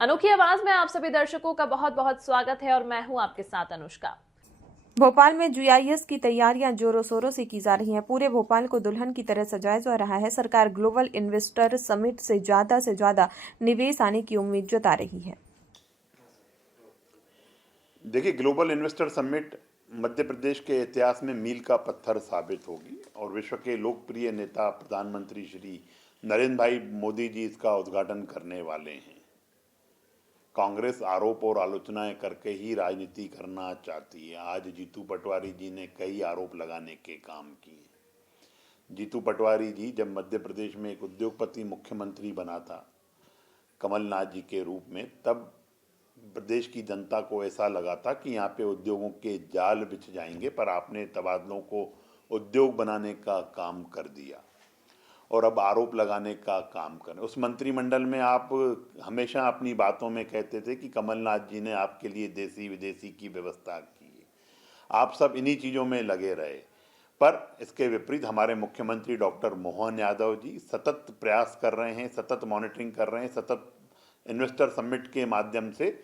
अनोखी आवाज में आप सभी दर्शकों का बहुत बहुत स्वागत है और मैं हूं आपके साथ अनुष्का। भोपाल में जीआईएस की तैयारियां जोरों शोरों से की जा रही हैं। पूरे भोपाल को दुल्हन की तरह सजाया जा रहा है। सरकार ग्लोबल इन्वेस्टर समिट से ज्यादा निवेश आने की उम्मीद जता रही है। देखिए, global investor summit Madhya Pradesh के इतिहास में मील का पत्थर साबित होगी और विश्व के लोकप्रिय नेता प्रधानमंत्री श्री नरेंद्र भाई मोदी जी इसका उद्घाटन करने वाले हैं। कांग्रेस आरोप और आलोचनाएं करके ही राजनीति करना चाहती है। आज जीतू पटवारी जी ने कई आरोप लगाने के काम किए। जीतू पटवारी जी जब मध्य प्रदेश में एक उद्योगपति मुख्यमंत्री बना था कमलनाथ जी के रूप में, तब प्रदेश की जनता को ऐसा लगा था कि यहाँ पे उद्योगों के जाल बिछ जाएंगे, पर आपने तबादलों को उद्योग बनाने का काम कर दिया और अब आरोप लगाने का काम करें। उस मंत्रिमंडल में आप हमेशा अपनी बातों में कहते थे कि कमलनाथ जी ने आपके लिए देसी विदेशी की व्यवस्था की है। आप सब इन्हीं चीज़ों में लगे रहे, पर इसके विपरीत हमारे मुख्यमंत्री डॉक्टर मोहन यादव जी सतत प्रयास कर रहे हैं, सतत मॉनिटरिंग कर रहे हैं, सतत इन्वेस्टर समिट के माध्यम से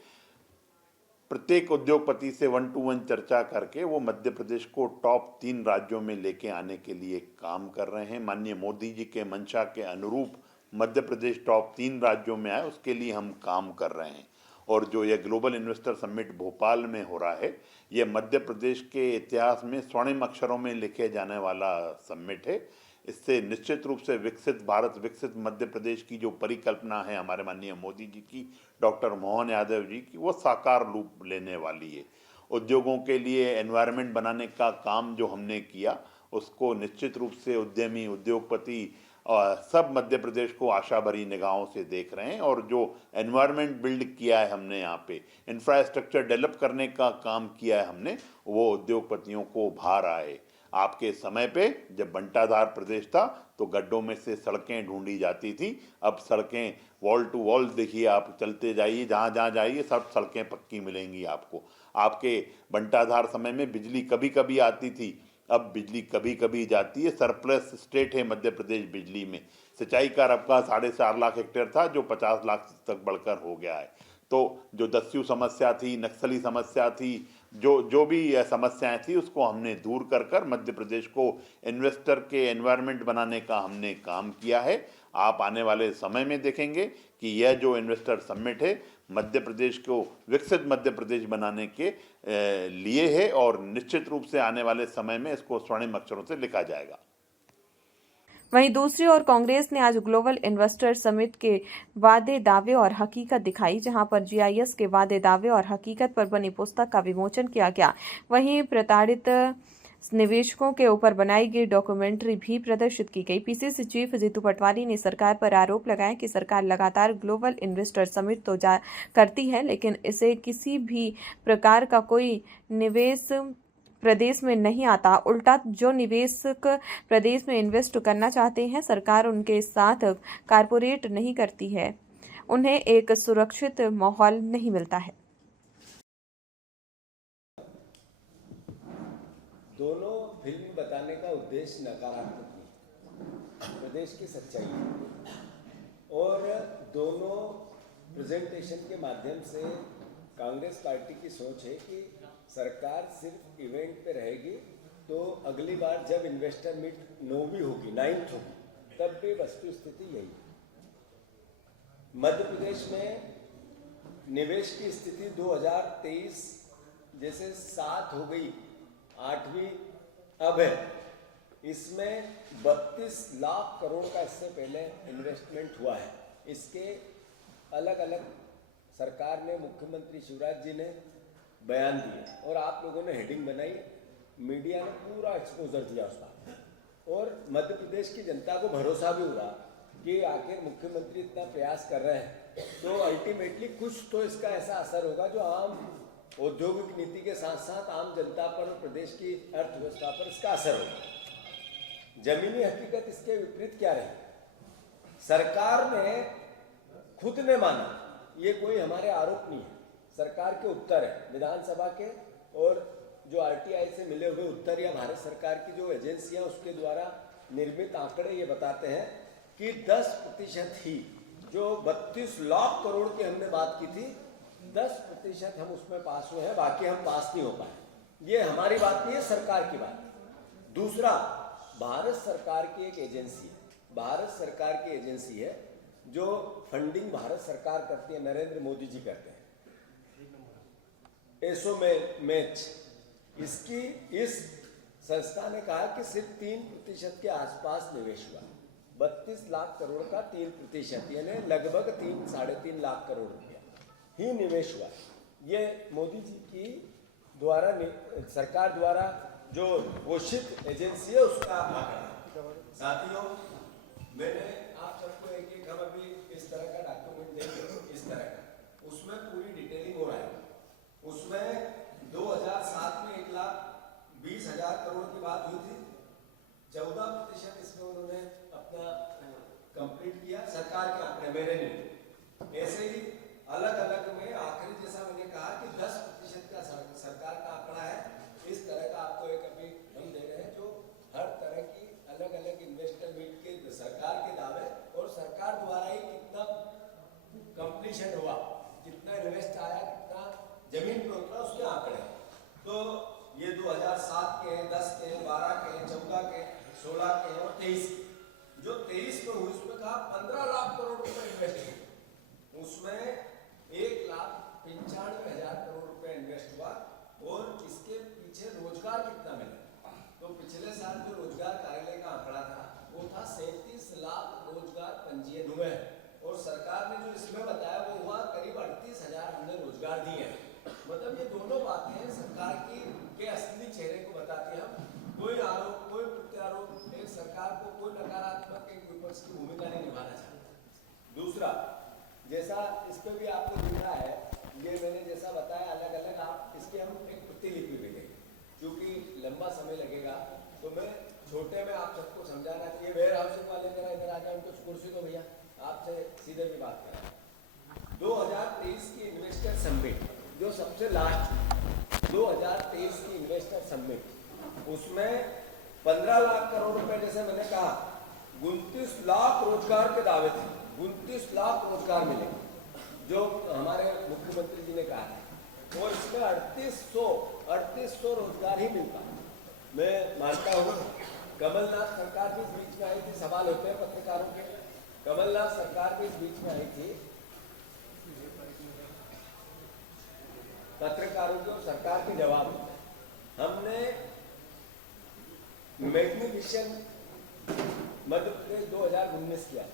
प्रत्येक उद्योगपति से 1-to-1 चर्चा करके वो मध्य प्रदेश को टॉप 3 राज्यों में लेके आने के लिए काम कर रहे हैं। माननीय मोदी जी के मंशा के अनुरूप मध्य प्रदेश टॉप 3 राज्यों में आए, उसके लिए हम काम कर रहे हैं। और जो ये ग्लोबल इन्वेस्टर समिट भोपाल में हो रहा है, ये मध्य प्रदेश के इतिहास में स्वर्णिम अक्षरों में लिखे जाने वाला समिट है। इससे निश्चित रूप से विकसित भारत, विकसित मध्य प्रदेश की जो परिकल्पना है हमारे माननीय मोदी जी की, डॉक्टर मोहन यादव जी की, वो साकार रूप लेने वाली है। उद्योगों के लिए एनवायरनमेंट बनाने का काम जो हमने किया, उसको निश्चित रूप से उद्यमी, उद्योगपति सब मध्य प्रदेश को आशा भरी निगाहों से देख रहे हैं। और जो एनवायरनमेंट बिल्ड किया है हमने, यहाँ पे इंफ्रास्ट्रक्चर डेवलप करने का काम किया है हमने, वो उद्योगपतियों को भा रहा है। आपके समय पे जब बंटाधार प्रदेश था तो गड्ढों में से सड़कें ढूंढी जाती थी, अब सड़कें वॉल टू वॉल, देखिए आप चलते जाइए, जहाँ जहाँ जाइए सब सड़कें पक्की मिलेंगी आपको। आपके बंटाधार समय में बिजली कभी कभी आती थी, अब बिजली कभी कभी जाती है। सरप्लस स्टेट है मध्य प्रदेश बिजली में। सिंचाई का रकबा 4.5 लाख हेक्टेयर था, जो 50 लाख तक बढ़कर हो गया है। तो जो दस्यु समस्या थी, नक्सली समस्या थी, जो भी समस्याएं थी, उसको हमने दूर कर कर मध्य प्रदेश को इन्वेस्टर के एनवायरनमेंट बनाने का हमने काम किया है। आप आने वाले समय में देखेंगे कि यह जो इन्वेस्टर समिट है मध्य प्रदेश को विकसित मध्य प्रदेश बनाने के लिए है और निश्चित रूप से आने वाले समय में इसको स्वर्णिम अक्षरों से लिखा जाएगा। वहीं दूसरी ओर कांग्रेस ने आज ग्लोबल इन्वेस्टर समिट के वादे, दावे और हकीकत दिखाई, जहां पर जीआईएस के वादे, दावे और हकीकत पर बनी पुस्तक का विमोचन किया गया। वहीं प्रताड़ित निवेशकों के ऊपर बनाई गई डॉक्यूमेंट्री भी प्रदर्शित की गई। पीसीसी चीफ जीतू पटवारी ने सरकार पर आरोप लगाया कि सरकार लगातार ग्लोबल इन्वेस्टर समिट तो करती है, लेकिन इसे किसी भी प्रकार का कोई निवेश प्रदेश में नहीं आता। उल्टा जो निवेशक प्रदेश में इन्वेस्ट करना चाहते हैं, सरकार उनके साथ कारपोरेट नहीं करती है, उन्हें एक सुरक्षित माहौल नहीं मिलता है। दोनों फिल्म बताने का उद्देश्य नकारात्मक नहीं, प्रदेश की सच्चाई है। और दोनों प्रेजेंटेशन के माध्यम से कांग्रेस पार्टी की सोच है कि सरकार सिर्फ इवेंट पे रहेगी, तो अगली बार जब इन्वेस्टर मीट 9वीं होगी, 9th होगी, तब भी वस्तु स्थिति यही है। मध्य प्रदेश में निवेश की स्थिति 2023 जैसे 7 हो गई, 8वीं अब है। इसमें 32 लाख करोड़ का इससे पहले इन्वेस्टमेंट हुआ है। इसके अलग अलग सरकार ने, मुख्यमंत्री शिवराज जी ने बयान दिए और आप लोगों ने हेडिंग बनाई, मीडिया ने पूरा एक्सपोजर दिया उसका। और मध्य प्रदेश की जनता को भरोसा भी हुआ कि आखिर मुख्यमंत्री इतना प्रयास कर रहे हैं, तो अल्टीमेटली कुछ तो इसका ऐसा असर होगा जो आम औद्योगिक नीति के साथ साथ आम जनता पर और प्रदेश की अर्थव्यवस्था पर इसका असर होगा। जमीनी हकीकत इसके विपरीत क्या रही? सरकार ने खुद ने माना, ये कोई हमारे आरोप नहीं है, सरकार के उत्तर है विधानसभा के, और जो आरटीआई से मिले हुए उत्तर या भारत सरकार की जो एजेंसियां उसके द्वारा निर्मित आंकड़े ये बताते हैं कि 10% ही जो 32 लाख करोड़ की हमने बात की थी, 10% हम उसमें पास हुए हैं, बाकी हम पास नहीं हो पाए। ये हमारी बात नहीं है, सरकार की बात है। दूसरा, भारत सरकार की एक एजेंसी है, भारत सरकार की एजेंसी है जो फंडिंग भारत सरकार करती है, नरेंद्र मोदी जी करते हैं, एसो में मैच। इसकी इस संस्था ने कहा कि सिर्फ 3% के आसपास निवेश हुआ, 32 लाख करोड़ का 3%, यानी लगभग 3-3.5 लाख करोड़ रुपया ही निवेश हुआ। ये मोदी जी की द्वारा सरकार द्वारा जो घोषित एजेंसी है उसका आंकड़ा। साथियों, मैंने आप सबको एक हम अभी इस तरह का डॉक्यूमेंट देंगे, इस तरह का, उसमें पूरी डिटेलिंग हो रहा है। उसमें 2007 में 1,20,000 करोड़ की बात हुई थी, 14% इसमें उन्होंने अपना कंप्लीट किया, सरकार के अपने, मेरे नहीं। ऐसे ही अलग अलग में आखिरी, जैसा मैंने कहा कि 10% का सरकार का आंकड़ा है। इस तरह का आपको एक अभी हम दे रहे हैं जो हर तरह की अलग अलग इन्वेस्टर मीट के सरकार के दावे और सरकार द्वारा ही कितना कंप्लीशन हुआ, कितना इन्वेस्ट आया, कितना जमीन पर उतरा, उसके आंकड़े। तो ये 2007 के, 10 के, 12 के, 14 के, 16 के और 23 के। जो 23 में हुई उसमें कहा 15 लाख करोड़ रुपए इन्वेस्ट हुए, उसमें 1,95,000 करोड़ रुपए इन्वेस्ट हुआ। और इसके पीछे रोजगार कितना मिला, तो पिछले साल जो रोजगार कार्यालय का आंकड़ा था वो था 37 लाख रोजगार पंजीयन हुए हैं, और सरकार ने जो इसमें बताया वो हुआ करीब 38,000 हमने रोजगार दिए हैं। मतलब ये दोनों बातें सरकार की के असली चेहरे को बताती है। हम कोई आरोप, कोई प्रत्यारोप, एक सरकार को कोई नकारात्मक, एक विपक्ष की भूमिका नहीं निभाना चाहता। दूसरा, जैसा इस पे भी आपको दिख रहा है, ये मैंने जैसा बताया अलग अलग, आप इसके हम एक प्रतिलिपि भी देंगे, क्योंकि लंबा समय लगेगा, तो मैं छोटे में आप सबको समझाना चाहिए। वेयर हाउसिंग वाले जरा इधर आ जाए, उनको कुर्सी दो भैया, आपसे सीधे भी बात करें। 2023 की इन्वेस्टर समिट जो सबसे लास्ट, 2023 की इन्वेस्टर समिट, उसमें 15 लाख करोड़ रुपए, जैसे मैंने कहा, 29 लाख रोजगार के दावे थे, 29 लाख रोजगार मिले जो हमारे मुख्यमंत्री जी ने कहा है, और इसमें 3800 रोजगार ही मिलता। मैं मानता हूँ कमलनाथ सरकार भी इस बीच में आई थी, सवाल होते हैं पत्रकारों के, कमलनाथ सरकार भी इस बीच में आई थी, पत्रकारों के और सरकार के जवाब में हमने मैग्निफिसेंट मध्य प्रदेश 2019 किया,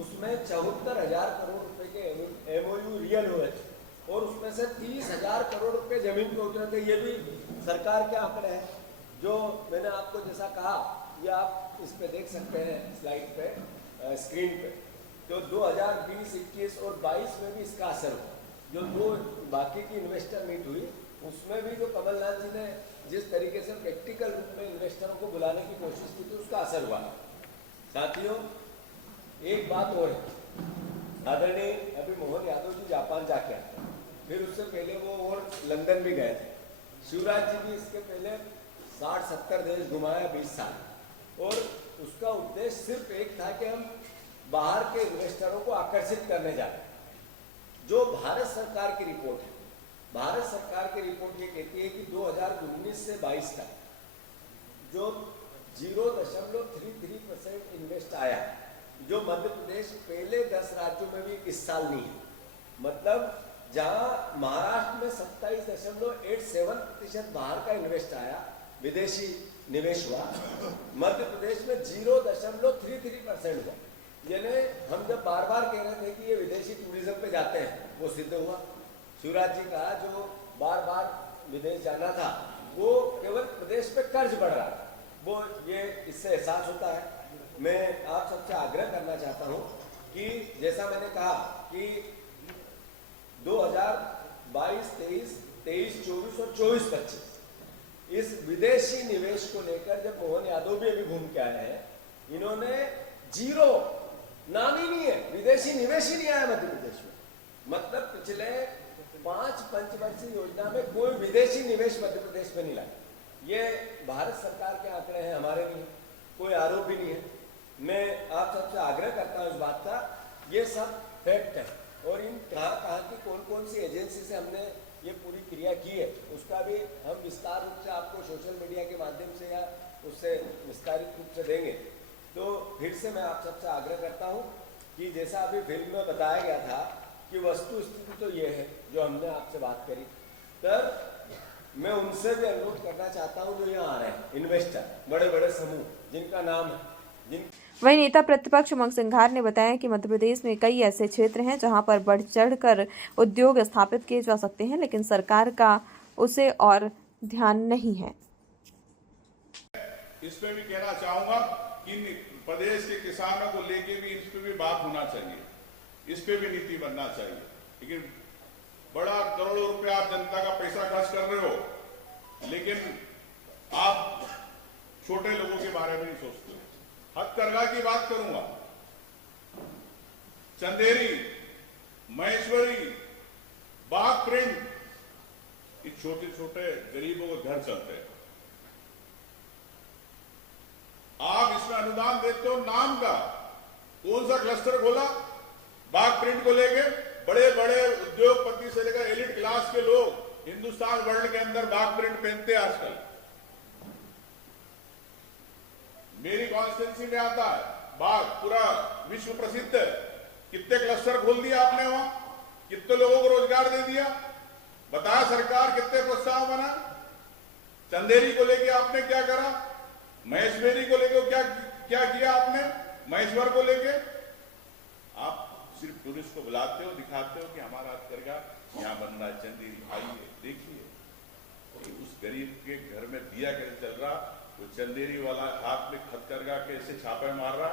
उसमें 74,000 करोड़ रुपए के MOU रियल हुए थे, और उसमें से 30,000 करोड़ रुपए जमीन पे उतरे थे। ये भी सरकार के आंकड़े हैं, जो मैंने आपको जैसा कहा, ये आप इस पे देख सकते हैं स्लाइड पे, स्क्रीन पे। तो 2020, 21 और 22 में भी इसका असर हुआ। जो दो बाकी की इन्वेस्टर मीट हुई, उसमें भी जो कमलनाथ जी ने जिस तरीके से प्रैक्टिकल रूप में इन्वेस्टरों को बुलाने की कोशिश की थी, उसका असर हुआ। साथियों, एक बात और है, आदरणीय अभी मोहन यादव जी जापान जाके आए, फिर उससे पहले वो और लंदन भी गए थे। शिवराज जी भी इसके पहले 60-70 देश घुमाया 20 साल, और उसका उद्देश्य सिर्फ एक था कि हम बाहर के इन्वेस्टरों को आकर्षित करने जाए। जो भारत सरकार की रिपोर्ट है, भारत सरकार की रिपोर्ट ये कहती है कि 2019 से 22 तक जो 0.33% इन्वेस्ट आया, जो मध्य प्रदेश पहले 10 राज्यों में भी इस साल नहीं है। मतलब जहां महाराष्ट्र में 27.87% बाहर का इन्वेस्ट आया, विदेशी निवेश हुआ, मध्य प्रदेश में 0.33% हुआ। यानी हम जब बार बार कह रहे थे कि ये विदेशी टूरिज्म पे जाते हैं, वो सिद्ध हुआ। शिवराज जी कहा जो बार बार विदेश जाना था, वो केवल प्रदेश पे कर्ज बढ़ रहा था, वो ये इससे एहसास होता है। मैं आप सबसे आग्रह करना चाहता हूँ कि जैसा मैंने कहा कि 2022, 23, 24 और 24-25 इस विदेशी निवेश को लेकर जब मोहन यादव भी अभी घूम के आए हैं, इन्होंने जीरो, नाम ही नहीं है, विदेशी निवेश ही नहीं आया मध्य प्रदेश में। मतलब पिछले 5 पंचवर्षीय योजना में कोई विदेशी निवेश मध्य प्रदेश में नहीं लाया। ये भारत सरकार के आंकड़े हैं, हमारे नहीं, कोई आरोप भी नहीं है। मैं आप सबसे आग्रह करता हूं इस बात का ये सब फैक्ट है। और इन कहाँ की कौन सी एजेंसी से हमने ये पूरी क्रिया की है, उसका भी हम विस्तार रूप से आपको सोशल मीडिया के माध्यम से या उससे विस्तारित रूप से देंगे। तो फिर से मैं आप सबसे आग्रह करता हूँ कि जैसा अभी फिल्म में बताया गया था कि वस्तु स्थिति तो ये है जो हमने आपसे बात करी, तब मैं उनसे भी अनुरोध करना चाहता हूँ जो यहाँ आ रहे हैं इन्वेस्टर, बड़े बड़े समूह जिनका नाम है, वहीं नेता प्रतिपक्ष उमंग सिंघार ने बताया कि मध्य प्रदेश में कई ऐसे क्षेत्र हैं जहां पर बढ़ चढ़कर उद्योग स्थापित किए जा सकते हैं, लेकिन सरकार का उसे और ध्यान नहीं है। इस पे भी कहना चाहूंगा कि प्रदेश के किसानों को लेके भी इस पे भी बात होना चाहिए, इस पे भी नीति बनना चाहिए। लेकिन बड़ा करोड़ों रुपए आप जनता का पैसा खर्च कर रहे हो, लेकिन आप छोटे लोगों के बारे में नहीं सोचते हो। हथकरघा की बात करूंगा, चंदेरी, महेश्वरी, बाघ प्रिंट, ये छोटे छोटे गरीबों को घर चलते हैं। आप इसमें अनुदान देते हो नाम का, कौन सा क्लस्टर खोला बाघ प्रिंट को लेके? बड़े बड़े उद्योगपति से लेकर एलिट क्लास के लोग हिंदुस्तान वर्ल्ड के अंदर बाघ प्रिंट पहनते हैं आजकल। मेरी कॉन्स्टिट्यूंसी में आता है बाघ, पूरा विश्व प्रसिद्ध है। कितने क्लस्टर खोल दिया आपने वहां, कितने लोगों को रोजगार दे दिया, बताया सरकार कितने प्रोत्साहन बना। चंदेरी को लेके आपने क्या करा, महेश्वरी को लेके क्या किया आपने, महेश्वर को लेके? आप सिर्फ टूरिस्ट को बुलाते हो, दिखाते हो कि हमारा हथकरघा यहाँ बन रहा है, चंदेरी आइए देखिए। उस गरीब के घर में दिया कैसे चल रहा, वो चंदेरी वाला हाथ में हथकरघा कैसे छापे मार रहा,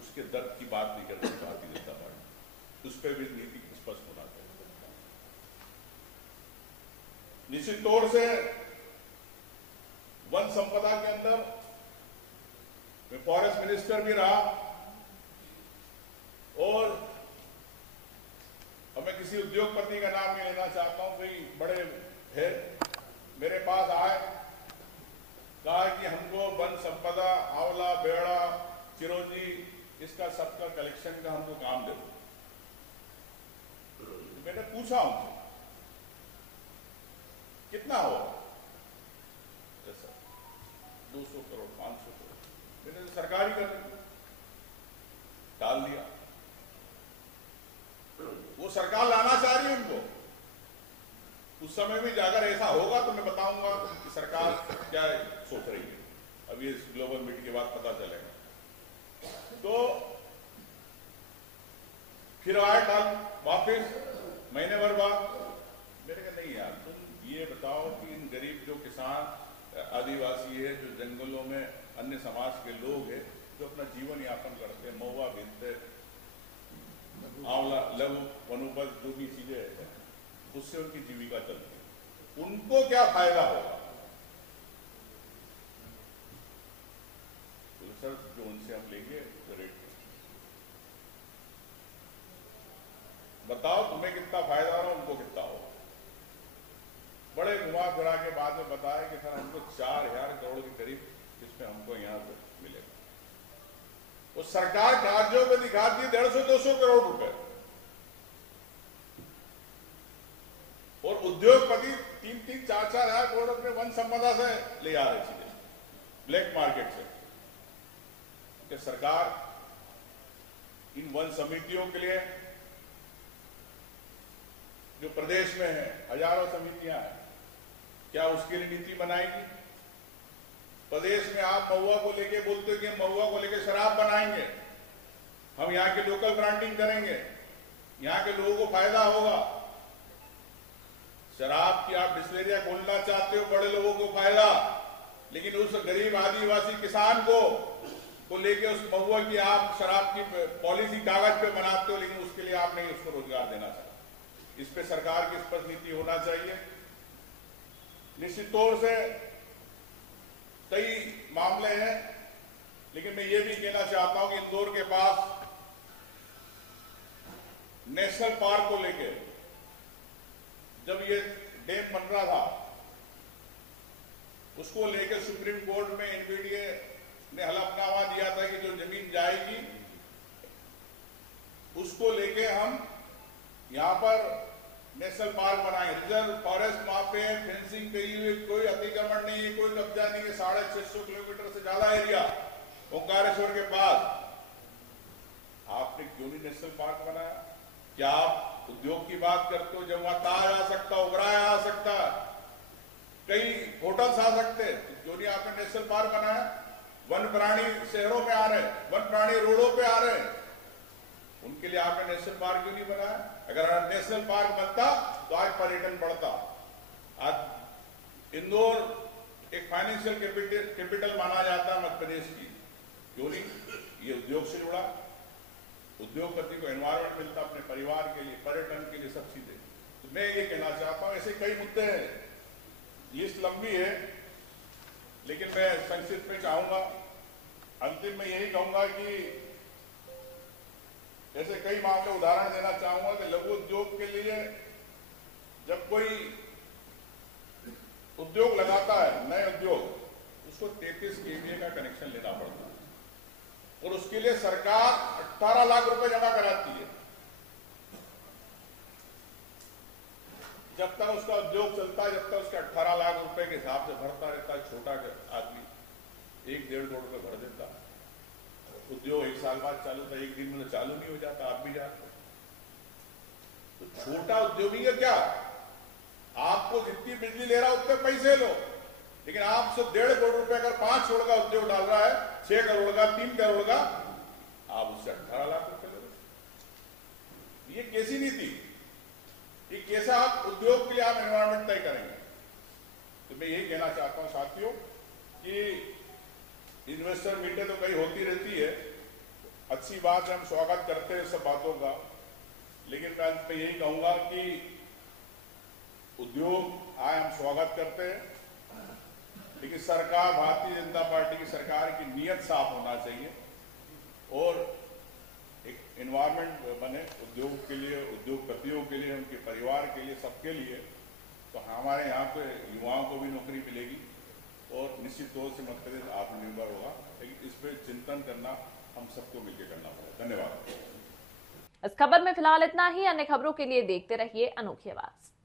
उसके दर्द की बात नहीं करती भारतीय जनता पार्टी। उस पर भी नीति स्पष्ट होना चाहिए। निश्चित तौर से वन संपदा के अंदर मैं फॉरेस्ट मिनिस्टर भी रहा, और अब मैं किसी उद्योगपति का नाम नहीं लेना चाहता हूं, भाई बड़े है मेरे पास आए, कहा कि हमको वन संपदा, आंवला, बेड़ा, चिरौंजी, इसका सबका कलेक्शन का हमको काम दे दो। मैंने पूछा उनसे कितना होगा, 200 करोड़ 500 करोड़, मैंने सरकार ही कर डाल दिया। वो सरकार लाना चाह रही है उनको। उस समय भी अगर ऐसा होगा तो मैं बताऊंगा कि सरकार क्या सोच रही है। अब ये ग्लोबल मीट के बाद पता चलेगा। तो फिर आए कल वापिस महीने भर बाद, मैंने कहा नहीं यार, तुम ये बताओ कि इन गरीब जो किसान आदिवासी है, जो जंगलों में अन्य समाज के लोग हैं, जो अपना जीवन यापन करते हैं, महुआ बीनते, आंवला, लघु वनोपज जो भी चीजें हैं, उससे उनकी जीविका चलती है, उनको क्या फायदा होगा? तो सर जो उनसे हम लेंगे तो रेट बताओ तुम्हें कितना फायदा हो, उनको कितना होगा। बड़े घुमा फिरा के बाद में बताया कि सर हमको 4000 करोड़ के करीब इसमें हमको यहाँ से मिलेगा। वो सरकार राज्यों में दिखाती है 150-200 करोड़ रुपए, और उद्योगपति 3-4 हजार करोड़ अपने वन संपदा से ले आ रहे चीजें ब्लैक मार्केट से। कि सरकार इन वन समितियों के लिए, जो प्रदेश में है हजारों समितियां हैं, क्या उसके लिए नीति बनाएगी? प्रदेश में आप महुआ को लेके बोलते हो कि महुआ को लेके शराब बनाएंगे, हम यहाँ के लोकल ब्रांडिंग करेंगे, यहाँ के लोगों को फायदा होगा। शराब की आप डिस्टिलरियां खोलना चाहते हो, बड़े लोगों को फायदा, लेकिन उस गरीब आदिवासी किसान को लेके उस महुआ की आप शराब की पॉलिसी कागज पे बनाते हो, लेकिन उसके लिए आप नहीं उसको रोजगार देना चाहते। इस पे सरकार की स्पष्ट नीति होना चाहिए। निश्चित तौर से कई मामले हैं, लेकिन मैं ये भी कहना चाहता हूं कि इंदौर के पास नेशनल पार्क को लेके जब ये डैम बन रहा था, उसको लेकर सुप्रीम कोर्ट में एनवीडीए ने हलफनामा दिया था कि जो जमीन जाएगी उसको लेके हम यहाँ पर नेशनल पार्क बनाएंगे। रिजर्व फॉरेस्ट वहां पे फेंसिंग कही हुई, कोई अतिक्रमण नहीं है, कोई कब्जा नहीं है। 650 किलोमीटर से ज्यादा एरिया ओंकारेश्वर के पास, आपने क्यों नहीं नेशनल पार्क बनाया? क्या आप उद्योग की बात करते हो? जब वहां ताज आ सकता, ओबराय आ सकता, कई होटल्स आ सकते, तो क्यों नहीं आपने नेशनल पार्क बनाया? वन प्राणी शहरों में आ रहे, वन प्राणी रोडों पे आ रहे, उनके लिए आपने नेशनल पार्क क्यों नहीं बनाया? अगर नेशनल पार्क बनता तो आज पर्यटन बढ़ता। आज इंदौर एक फाइनेंशियल कैपिटल माना जाता है मध्य प्रदेश की, क्यों नहीं? ये उद्योग से जुड़ा, उद्योगपति को एनवायरमेंट मिलता अपने परिवार के लिए, पर्यटन के लिए, सब चीजें। तो मैं ये कहना चाहता हूं, ऐसे कई मुद्दे हैं, लिस्ट लंबी है, लेकिन मैं संक्षिप्त में चाहूंगा, अंतिम में यही कहूंगा कि ऐसे कई मामले उदाहरण देना चाहूंगा कि लघु उद्योग के लिए जब कोई उद्योग लगाता है, नए उद्योग, उसको 33 केवीए का कनेक्शन लेना पड़ता है और उसके लिए सरकार 18 लाख रुपए जमा कराती है। जब तक उसका उद्योग चलता है, जब तक उसके 18 लाख रुपए के हिसाब से भरता रहता है, छोटा आदमी 1-1.5 करोड़ रुपए भर देता है। उद्योग 1 साल बाद चालू था, एक दिन में चालू नहीं हो जाता, आप भी जानते। तो छोटा उद्योगी का क्या, आपको जितनी बिजली ले रहा है उतने पैसे लो, लेकिन आप सिर्फ 1.5 करोड़ रुपए अगर 5 करोड़ का उद्योग डाल रहा है, 6 करोड़ का, 3 करोड़ का, आप उससे 18 लाख रुपए लो। ये कैसी नीति, ये कैसा आप उद्योग के लिए आप एनवायरमेंट तय करेंगे? तो मैं यही कहना चाहता हूं साथियों कि इन्वेस्टर मीटें तो कहीं होती रहती है, अच्छी बात है, हम स्वागत करते हैं सब बातों का, लेकिन मैं अंत में यही कहूंगा कि उद्योग आए, हम स्वागत करते हैं, लेकिन सरकार, भारतीय जनता पार्टी की सरकार की नीयत साफ होना चाहिए और एक एनवायरमेंट बने उद्योग के लिए, उद्योगपतियों के लिए, उनके परिवार के लिए, सबके लिए। तो हमारे यहाँ पे युवाओं को भी नौकरी मिलेगी और निश्चित तौर से मध्य प्रदेश आत्मनिर्भर होगा, लेकिन इस पर चिंतन करना हम सबको मिलकर करना पड़ेगा। धन्यवाद। इस खबर में फिलहाल इतना ही। अन्य खबरों के लिए देखते रहिए अनोखी आवाज।